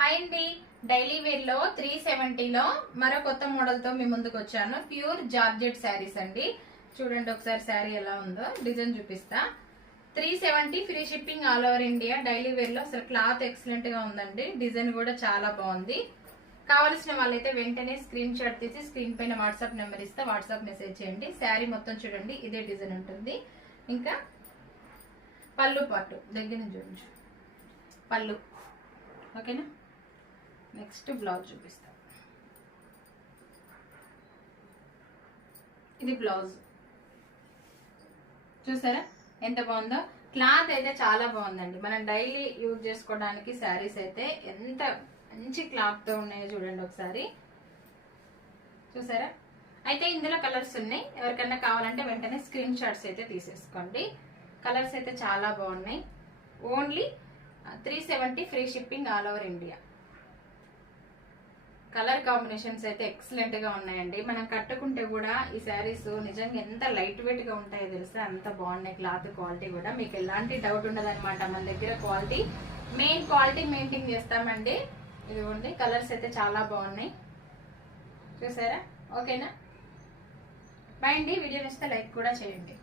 Hi అండి, daily wear లో 370 లో మరో కొత్త మోడల్ తో మీ ముందుకు వచ్చాను. ప్యూర్ జార్జెట్ శారీస్ అండి. చూడండి ఒకసారి శారీ ఎలా ఉందో, డిజైన్ చూపిస్తా. 370 free shipping all over India. Daily wear లో అసలు క్లాత్ ఎక్సలెంట్ గా ఉందండి. డిజైన్ కూడా చాలా బాగుంది. కావలసిన వాళ్ళైతే వెంటనే స్క్రీన్ షాట్ తీసి స్క్రీన్ పైన వాట్సాప్ నెంబర్ ఇస్తే వాట్సాప్ మెసేజ్ చేయండి. శారీ మొత్తం చూడండి, ఇదే డిజైన్ ఉంటుంది. ఇంకా పళ్ళు పాటు దగ్గర నుంచి చూడండి, పళ్ళు ఓకేనా. నెక్స్ట్ బ్లౌజ్ చూపిస్తా. ఇది బ్లౌజ్ చూసారా ఎంత బాగుందో. క్లాత్ అయితే చాలా బాగుందండి. మనం డైలీ యూజ్ చేసుకోవడానికి శారీస్ అయితే ఎంత మంచి క్లాత్ తో ఉన్నాయో చూడండి ఒకసారి. చూసారా. అయితే ఇందులో కలర్స్ ఉన్నాయి. ఎవరికన్నా కావాలంటే వెంటనే స్క్రీన్ షాట్స్ అయితే తీసేసుకోండి. కలర్స్ అయితే చాలా బాగున్నాయి. Only 370 free shipping all over India. Colour combinations అయితే ఎక్సలెంట్ గా ఉన్నాయండి. మనం కట్టుకుంటే కూడా ఈ శారీస్ నిజంగా ఎంత లైట్ వెయిట్ గా ఉంటాయో తెలుసా, అంత బాగున్నాయి. క్లాత్ క్వాలిటీ కూడా మీకు ఎలాంటి డౌట్ ఉండదన్నమాట. మన దగ్గర క్వాలిటీ మెయింటైన్ చేస్తామండి. ఇదిగోండి కలర్స్ అయితే చాలా బాగున్నాయి. చూసారా. ఓకేనా. బాయ్ అండి. వీడియో నచ్చితే లైక్ కూడా చేయండి.